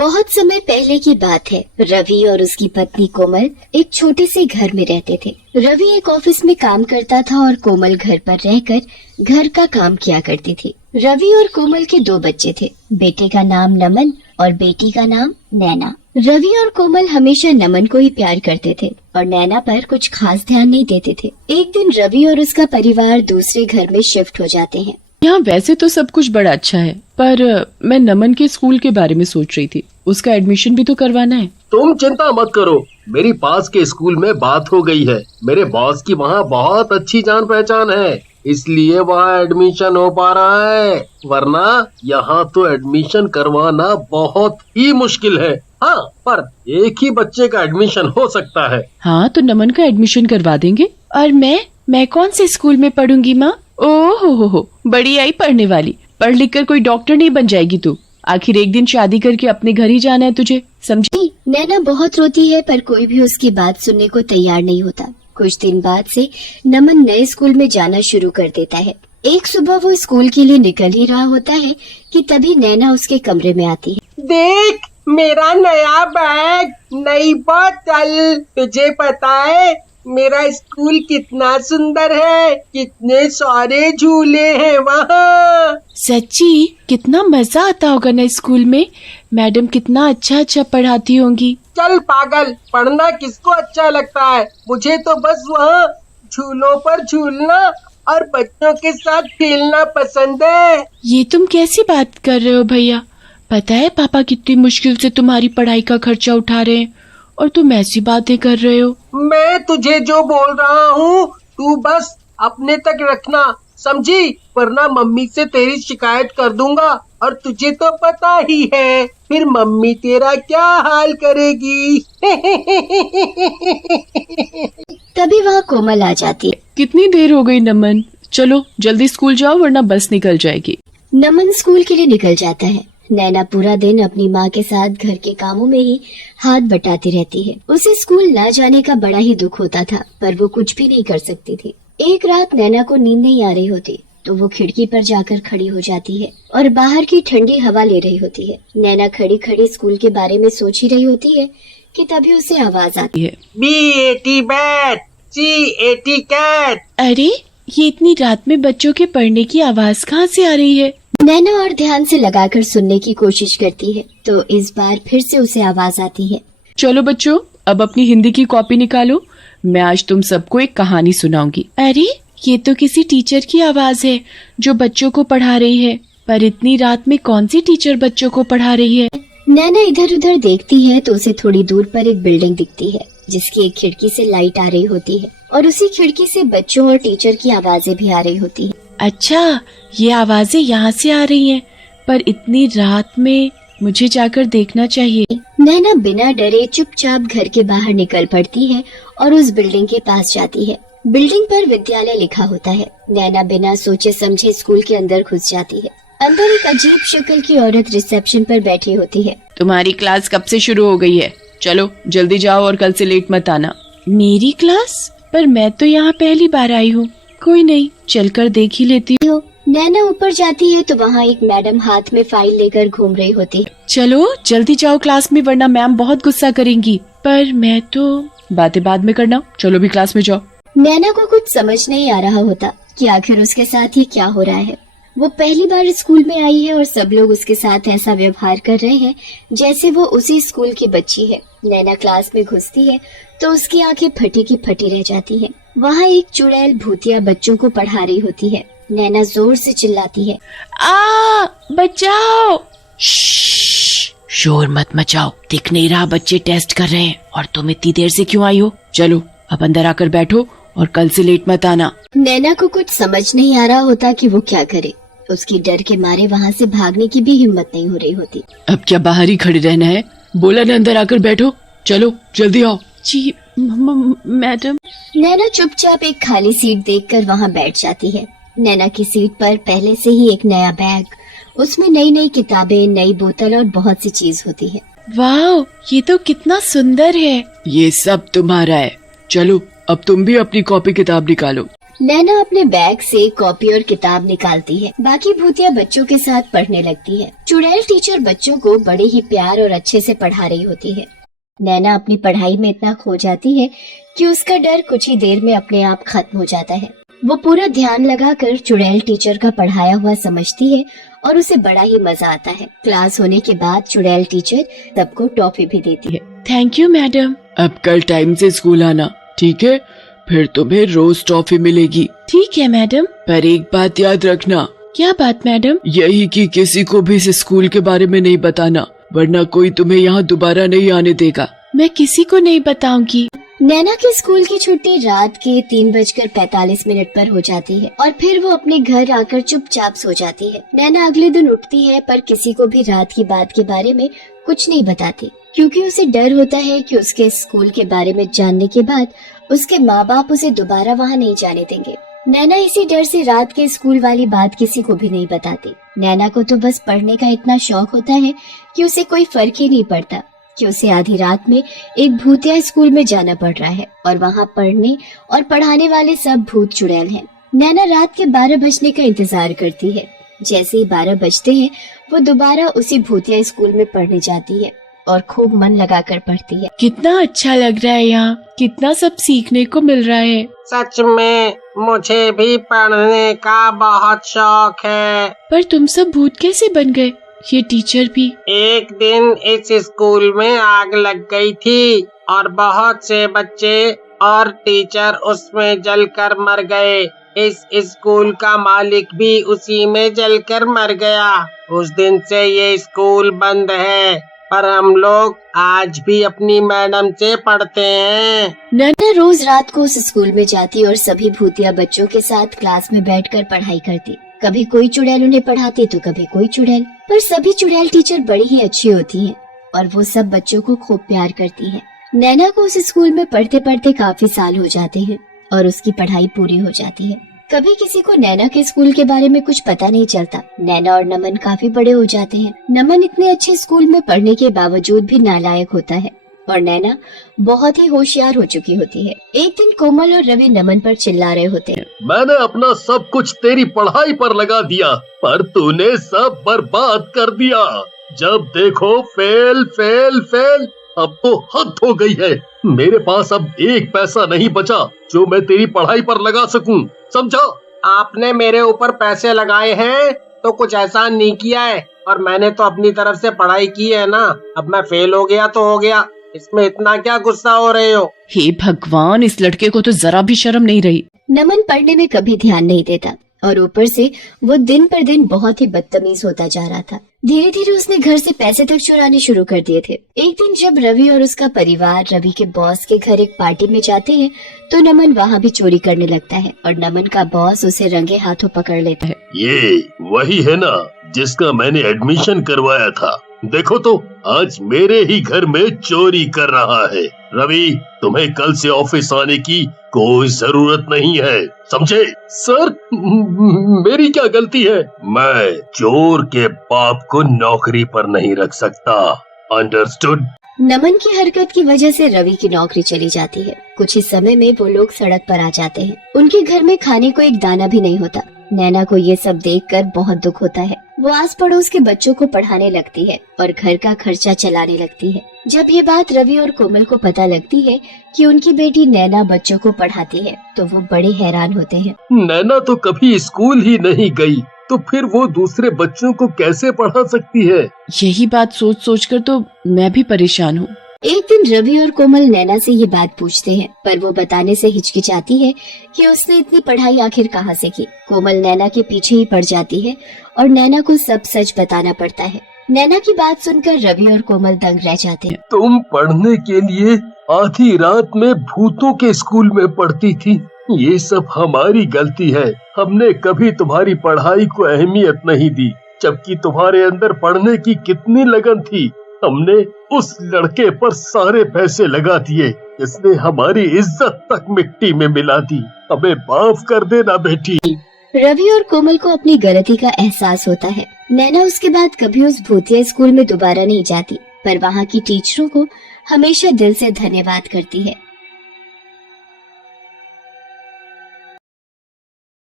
बहुत समय पहले की बात है। रवि और उसकी पत्नी कोमल एक छोटे से घर में रहते थे। रवि एक ऑफिस में काम करता था और कोमल घर पर रहकर घर का काम किया करती थी। रवि और कोमल के 2 बच्चे थे। बेटे का नाम नमन और बेटी का नाम नैना। रवि और कोमल हमेशा नमन को ही प्यार करते थे और नैना पर कुछ खास ध्यान नहीं देते थे। एक दिन रवि और उसका परिवार दूसरे घर में शिफ्ट हो जाते हैं। यहाँ वैसे तो सब कुछ बड़ा अच्छा है, पर मैं नमन के स्कूल के बारे में सोच रही थी। उसका एडमिशन भी तो करवाना है। तुम चिंता मत करो, मेरी पास के स्कूल में बात हो गई है। मेरे बॉस की वहाँ बहुत अच्छी जान पहचान है, इसलिए वहाँ एडमिशन हो पा रहा है। वरना यहाँ तो एडमिशन करवाना बहुत ही मुश्किल है। हाँ, पर एक ही बच्चे का एडमिशन हो सकता है। हाँ, तो नमन का एडमिशन करवा देंगे। और मैं कौन से स्कूल में पढ़ूंगी माँ? ओह हो, बड़ी आई पढ़ने वाली। पढ़ लिख कर कोई डॉक्टर नहीं बन जाएगी तू। आखिर एक दिन शादी करके अपने घर ही जाना है तुझे, समझी? नैना बहुत रोती है, पर कोई भी उसकी बात सुनने को तैयार नहीं होता। कुछ दिन बाद से नमन नए स्कूल में जाना शुरू कर देता है। एक सुबह वो स्कूल के लिए निकल ही रहा होता है कि तभी नैना उसके कमरे में आती है। देख, मेरा नया बैग, नई बोतल। तुझे पता है मेरा स्कूल कितना सुंदर है, कितने सारे झूले हैं वहाँ। सच्ची? कितना मजा आता होगा ना स्कूल में। मैडम कितना अच्छा पढ़ाती होंगी। चल पागल, पढ़ना किसको अच्छा लगता है? मुझे तो बस वहाँ झूलों पर झूलना और बच्चों के साथ खेलना पसंद है। ये तुम कैसी बात कर रहे हो भैया? पता है पापा कितनी मुश्किल से तुम्हारी पढ़ाई का खर्चा उठा रहे हैं और तुम ऐसी बातें कर रहे हो। मैं तुझे जो बोल रहा हूँ तू बस अपने तक रखना, समझी? वरना मम्मी से तेरी शिकायत कर दूंगा और तुझे तो पता ही है फिर मम्मी तेरा क्या हाल करेगी। तभी वहाँ कोमल आ जाती है। कितनी देर हो गई नमन? चलो जल्दी स्कूल जाओ वरना बस निकल जाएगी। नमन स्कूल के लिए निकल जाता है। नैना पूरा दिन अपनी माँ के साथ घर के कामों में ही हाथ बटाती रहती है। उसे स्कूल न जाने का बड़ा ही दुख होता था, पर वो कुछ भी नहीं कर सकती थी। एक रात नैना को नींद नहीं आ रही होती, तो वो खिड़की पर जाकर खड़ी हो जाती है और बाहर की ठंडी हवा ले रही होती है। नैना खड़ी खड़ी स्कूल के बारे में सोच ही रही होती है कि तभी उसे आवाज आती है, B80 बैट, C80 कैट। अरे, ये इतनी रात में बच्चों के पढ़ने की आवाज कहाँ से आ रही है? नैना और ध्यान से लगाकर सुनने की कोशिश करती है, तो इस बार फिर से उसे आवाज आती है, चलो बच्चों, अब अपनी हिंदी की कॉपी निकालो। मैं आज तुम सबको एक कहानी सुनाऊंगी। अरे, ये तो किसी टीचर की आवाज है जो बच्चों को पढ़ा रही है। पर इतनी रात में कौन सी टीचर बच्चों को पढ़ा रही है? नैना इधर उधर देखती है तो उसे थोड़ी दूर पर एक बिल्डिंग दिखती है, जिसकी एक खिड़की से लाइट आ रही होती है और उसी खिड़की से बच्चों और टीचर की आवाजें भी आ रही होती है। अच्छा, ये आवाजें यहाँ से आ रही हैं, पर इतनी रात में मुझे जाकर देखना चाहिए। नैना बिना डरे चुपचाप घर के बाहर निकल पड़ती है और उस बिल्डिंग के पास जाती है। बिल्डिंग पर विद्यालय लिखा होता है। नैना बिना सोचे समझे स्कूल के अंदर घुस जाती है। अंदर एक अजीब शक्ल की औरत रिसेप्शन पर बैठी होती है। तुम्हारी क्लास कब से शुरू हो गई है? चलो जल्दी जाओ और कल से लेट मत आना। मेरी क्लास? पर मैं तो यहाँ पहली बार आई हूँ। कोई नहीं, चलकर देख ही लेती हूँ। नैना ऊपर जाती है तो वहाँ एक मैडम हाथ में फाइल लेकर घूम रही होती है। चलो जल्दी जाओ क्लास में, वरना मैम बहुत गुस्सा करेंगी। पर मैं तो बातें बाद में करना, चलो भी क्लास में जाओ। नैना को कुछ समझ नहीं आ रहा होता कि आखिर उसके साथ ये क्या हो रहा है। वो पहली बार स्कूल में आई है और सब लोग उसके साथ ऐसा व्यवहार कर रहे हैं जैसे वो उसी स्कूल की बच्ची है। नैना क्लास में घुसती है तो उसकी आंखें फटी की फटी रह जाती हैं। वहाँ एक चुड़ैल भूतिया बच्चों को पढ़ा रही होती है। नैना जोर से चिल्लाती है, आ बचाओ! शोर मत मचाओ, दिख नहीं रहा बच्चे टेस्ट कर रहे हैं। और तुम इतनी देर से क्यों आई हो? चलो अब अंदर आकर बैठो और कल से लेट मत आना। नैना को कुछ समझ नहीं आ रहा होता कि वो क्या करे। उसकी डर के मारे वहाँ से भागने की भी हिम्मत नहीं हो रही होती। अब क्या बाहर ही खड़े रहना है? बोला ना अंदर आकर बैठो। चलो जल्दी आओ। जी मैडम। नैना चुपचाप एक खाली सीट देखकर वहाँ बैठ जाती है। नैना की सीट पर पहले से ही एक नया बैग, उसमें नई नई किताबें, नई बोतल और बहुत सी चीज होती है। वाह, ये तो कितना सुंदर है। ये सब तुम्हारा है। चलो अब तुम भी अपनी कॉपी किताब निकालो। नैना अपने बैग से कॉपी और किताब निकालती है। बाकी भूतिया बच्चों के साथ पढ़ने लगती है। चुड़ैल टीचर बच्चों को बड़े ही प्यार और अच्छे से पढ़ा रही होती है। नैना अपनी पढ़ाई में इतना खो जाती है कि उसका डर कुछ ही देर में अपने आप खत्म हो जाता है। वो पूरा ध्यान लगाकर चुड़ैल टीचर का पढ़ाया हुआ समझती है और उसे बड़ा ही मजा आता है। क्लास होने के बाद चुड़ैल टीचर सबको टॉफी भी देती है। Thank you madam. अब कल टाइम से स्कूल आना, ठीक है? फिर तुम्हें रोज टॉफी मिलेगी। ठीक है मैडम। पर एक बात याद रखना। क्या बात मैडम? यही कि किसी को भी इस स्कूल के बारे में नहीं बताना, वरना कोई तुम्हें यहाँ दोबारा नहीं आने देगा। मैं किसी को नहीं बताऊंगी। नैना के स्कूल की छुट्टी रात के 3:45 पर हो जाती है और फिर वो अपने घर आकर चुपचाप सो जाती है। नैना अगले दिन उठती है पर किसी को भी रात की बात के बारे में कुछ नहीं बताती, क्योंकि उसे डर होता है कि उसके स्कूल के बारे में जानने के बाद उसके माँ बाप उसे दोबारा वहाँ नहीं जाने देंगे। नैना इसी डर से रात के स्कूल वाली बात किसी को भी नहीं बताती। नैना को तो बस पढ़ने का इतना शौक होता है कि उसे कोई फर्क ही नहीं पड़ता कि उसे आधी रात में एक भूतिया स्कूल में जाना पड़ रहा है और वहाँ पढ़ने और पढ़ाने वाले सब भूत चुड़ैल हैं। नैना रात के 12 बजने का इंतजार करती है। जैसे ही 12 बजते हैं वो दोबारा उसी भूतिया स्कूल में पढ़ने जाती है और खूब मन लगाकर पढ़ती है। कितना अच्छा लग रहा है यहाँ, कितना सब सीखने को मिल रहा है। सच में मुझे भी पढ़ने का बहुत शौक है। पर तुम सब भूत कैसे बन गए? ये टीचर भी। एक दिन इस स्कूल में आग लग गई थी और बहुत से बच्चे और टीचर उसमें जलकर मर गए। इस स्कूल का मालिक भी उसी में जलकर मर गया। उस दिन से ये स्कूल बंद है, पर हम लोग आज भी अपनी मैडम से पढ़ते हैं। नैना रोज रात को उस स्कूल में जाती और सभी भूतिया बच्चों के साथ क्लास में बैठकर पढ़ाई करती। कभी कोई चुड़ैल उन्हें पढ़ाती तो कभी कोई चुड़ैल, पर सभी चुड़ैल टीचर बड़ी ही अच्छी होती हैं और वो सब बच्चों को खूब प्यार करती हैं। नैना को उस स्कूल में पढ़ते पढ़ते काफी साल हो जाते हैं और उसकी पढ़ाई पूरी हो जाती है। कभी किसी को नैना के स्कूल के बारे में कुछ पता नहीं चलता। नैना और नमन काफी बड़े हो जाते हैं। नमन इतने अच्छे स्कूल में पढ़ने के बावजूद भी नालायक होता है और नैना बहुत ही होशियार हो चुकी होती है। एक दिन कोमल और रवि नमन पर चिल्ला रहे होते हैं। मैंने अपना सब कुछ तेरी पढ़ाई पर लगा दिया, पर तूने सब बर्बाद कर दिया। जब देखो फेल फेल फेल। अब तो हद हो गई है। मेरे पास अब एक पैसा नहीं बचा जो मैं तेरी पढ़ाई पर लगा सकूं, समझा? आपने मेरे ऊपर पैसे लगाए हैं तो कुछ एहसान नहीं किया है, और मैंने तो अपनी तरफ से पढ़ाई की है ना। अब मैं फेल हो गया तो हो गया, इसमें इतना क्या गुस्सा हो रहे हो? हे भगवान, इस लड़के को तो जरा भी शर्म नहीं रही। नमन पढ़ने में कभी ध्यान नहीं देता और ऊपर से वो दिन पर दिन बहुत ही बदतमीज होता जा रहा था। धीरे धीरे उसने घर से पैसे तक चुराने शुरू कर दिए थे। एक दिन जब रवि और उसका परिवार रवि के बॉस के घर एक पार्टी में जाते हैं तो नमन वहाँ भी चोरी करने लगता है और नमन का बॉस उसे रंगे हाथों पकड़ लेता है। ये वही है ना जिसका मैंने एडमिशन करवाया था। देखो तो आज मेरे ही घर में चोरी कर रहा है। रवि, तुम्हें कल से ऑफिस आने की कोई जरूरत नहीं है, समझे? सर, मेरी क्या गलती है? मैं चोर के बाप को नौकरी पर नहीं रख सकता, अंडरस्टूड? नमन की हरकत की वजह से रवि की नौकरी चली जाती है। कुछ ही समय में वो लोग सड़क पर आ जाते हैं। उनके घर में खाने को एक दाना भी नहीं होता। नैना को ये सब देखकर बहुत दुख होता है। वो आस पड़ोस के बच्चों को पढ़ाने लगती है और घर का खर्चा चलाने लगती है। जब ये बात रवि और कोमल को पता लगती है कि उनकी बेटी नैना बच्चों को पढ़ाती है तो वो बड़े हैरान होते हैं। नैना तो कभी स्कूल ही नहीं गई, तो फिर वो दूसरे बच्चों को कैसे पढ़ा सकती है? यही बात सोच सोच कर तो मैं भी परेशान हूँ। एक दिन रवि और कोमल नैना से ये बात पूछते हैं, पर वो बताने से हिचकिचाती है कि उसने इतनी पढ़ाई आखिर कहाँ से की। कोमल नैना के पीछे ही पड़ जाती है और नैना को सब सच बताना पड़ता है। नैना की बात सुनकर रवि और कोमल दंग रह जाते हैं। तुम पढ़ने के लिए आधी रात में भूतों के स्कूल में पढ़ती थी। ये सब हमारी गलती है। हमने कभी तुम्हारी पढ़ाई को अहमियत नहीं दी, जबकि तुम्हारे अंदर पढ़ने की कितनी लगन थी। हमने उस लड़के पर सारे पैसे लगा दिए, इसने हमारी इज्जत तक मिट्टी में मिला दी। हमें माफ कर देना बेटी। रवि और कोमल को अपनी गलती का एहसास होता है। नैना उसके बाद कभी उस भूतिया स्कूल में दोबारा नहीं जाती, पर वहाँ की टीचरों को हमेशा दिल से धन्यवाद करती है।